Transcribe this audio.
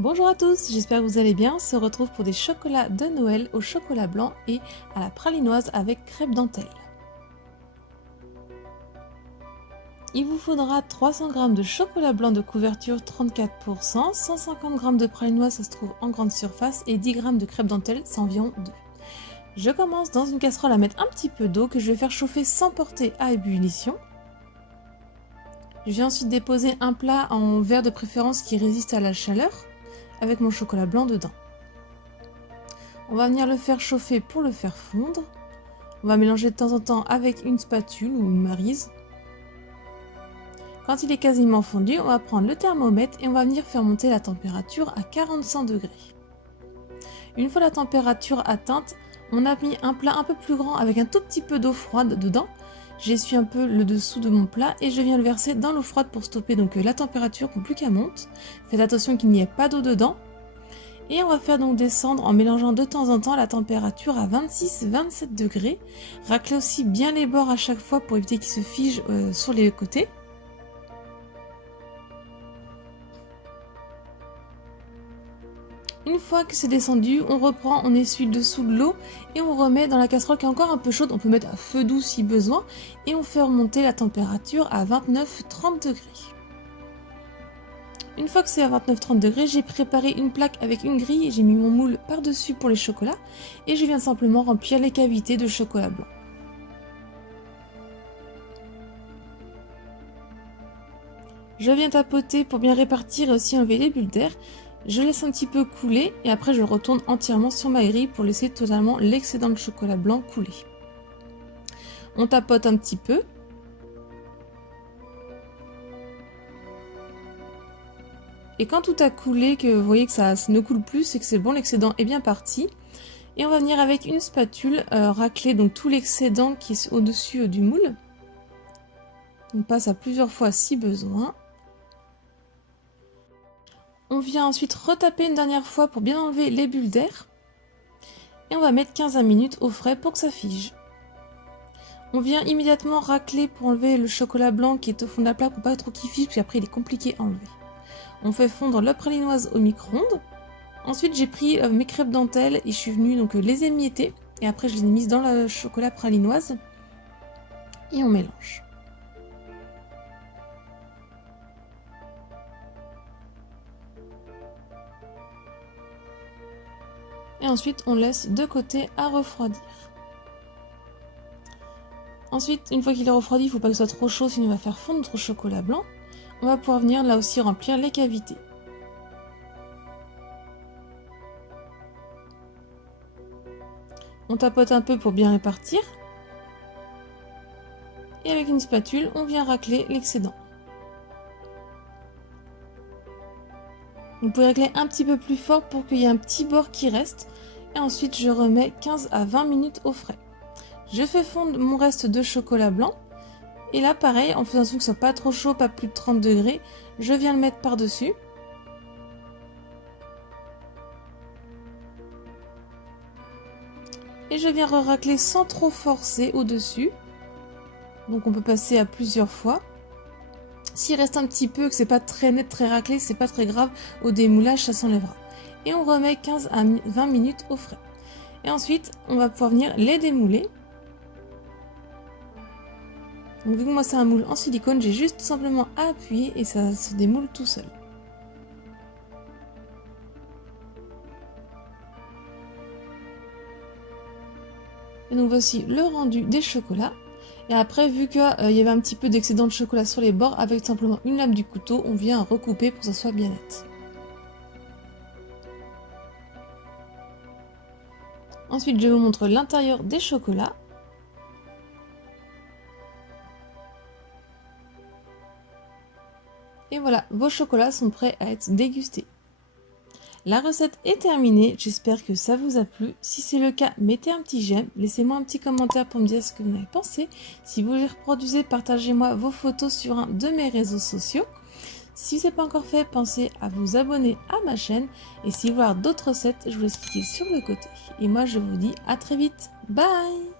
Bonjour à tous, j'espère que vous allez bien. On se retrouve pour des chocolats de Noël au chocolat blanc et à la pralinoise avec crêpe dentelle. Il vous faudra 300 g de chocolat blanc de couverture 34%, 150 g de pralinoise, ça se trouve en grande surface, et 10 g de crêpe dentelle, c'est environ 2. Je commence dans une casserole à mettre un petit peu d'eau que je vais faire chauffer sans porter à ébullition. Je vais ensuite déposer un plat en verre de préférence qui résiste à la chaleur, avec mon chocolat blanc dedans. On va venir le faire chauffer pour le faire fondre. On va mélanger de temps en temps avec une spatule ou une maryse. Quand il est quasiment fondu, on va prendre le thermomètre et on va venir faire monter la température à 45 degrés. Une fois la température atteinte, on a mis un plat un peu plus grand avec un tout petit peu d'eau froide dedans. J'essuie un peu le dessous de mon plat et je viens le verser dans l'eau froide pour stopper donc la température pour plus qu'elle monte. Faites attention qu'il n'y ait pas d'eau dedans. Et on va faire donc descendre en mélangeant de temps en temps la température à 26-27 degrés. Raclez aussi bien les bords à chaque fois pour éviter qu'ils se figent sur les côtés. Une fois que c'est descendu, on reprend, on essuie le dessous de l'eau et on remet dans la casserole qui est encore un peu chaude. On peut mettre à feu doux si besoin et on fait remonter la température à 29-30 degrés. Une fois que c'est à 29-30 degrés, j'ai préparé une plaque avec une grille et j'ai mis mon moule par-dessus pour les chocolats et je viens simplement remplir les cavités de chocolat blanc. Je viens tapoter pour bien répartir et aussi enlever les bulles d'air. Je laisse un petit peu couler et après je retourne entièrement sur ma grille pour laisser totalement l'excédent de chocolat blanc couler. On tapote un petit peu. Et quand tout a coulé, que vous voyez que ça ne coule plus, c'est que c'est bon, l'excédent est bien parti. Et on va venir avec une spatule racler donc tout l'excédent qui est au-dessus du moule. On passe à plusieurs fois si besoin. On vient ensuite retaper une dernière fois pour bien enlever les bulles d'air. Et on va mettre 15 minutes au frais pour que ça fige. On vient immédiatement racler pour enlever le chocolat blanc qui est au fond de la plaque pour pas trop qu'il fige, puis après il est compliqué à enlever. On fait fondre la pralinoise au micro-ondes. Ensuite j'ai pris mes crêpes dentelles et je suis venue donc les émietter. Et après je les ai mises dans le chocolat pralinoise. Et on mélange. Et ensuite on laisse de côté à refroidir. Ensuite, une fois qu'il est refroidi, il ne faut pas que ce soit trop chaud, sinon il va faire fondre notre chocolat blanc. On va pouvoir venir là aussi remplir les cavités. On tapote un peu pour bien répartir. Et avec une spatule, on vient racler l'excédent. Vous pouvez racler un petit peu plus fort pour qu'il y ait un petit bord qui reste. Et ensuite, je remets 15 à 20 minutes au frais. Je fais fondre mon reste de chocolat blanc. Et là, pareil, en faisant attention que ce soit pas trop chaud, pas plus de 30 degrés, je viens le mettre par-dessus. Et je viens racler sans trop forcer au-dessus. Donc on peut passer à plusieurs fois. S'il reste un petit peu, que c'est pas très net, très raclé, c'est pas très grave, au démoulage ça s'enlèvera. Et on remet 15 à 20 minutes au frais. Et ensuite, on va pouvoir venir les démouler. Donc vu que moi c'est un moule en silicone, j'ai juste simplement à appuyer et ça se démoule tout seul. Et donc voici le rendu des chocolats. Et après, vu qu'il y avait un petit peu d'excédent de chocolat sur les bords, avec simplement une lame du couteau, on vient recouper pour que ça soit bien net. Ensuite, je vous montre l'intérieur des chocolats. Et voilà, vos chocolats sont prêts à être dégustés. La recette est terminée, j'espère que ça vous a plu. Si c'est le cas, mettez un petit j'aime, laissez-moi un petit commentaire pour me dire ce que vous en avez pensé. Si vous les reproduisez, partagez-moi vos photos sur un de mes réseaux sociaux. Si ce n'est pas encore fait, pensez à vous abonner à ma chaîne. Et si vous voulez voir d'autres recettes, je vous laisse cliquer sur le côté. Et moi, je vous dis à très vite. Bye!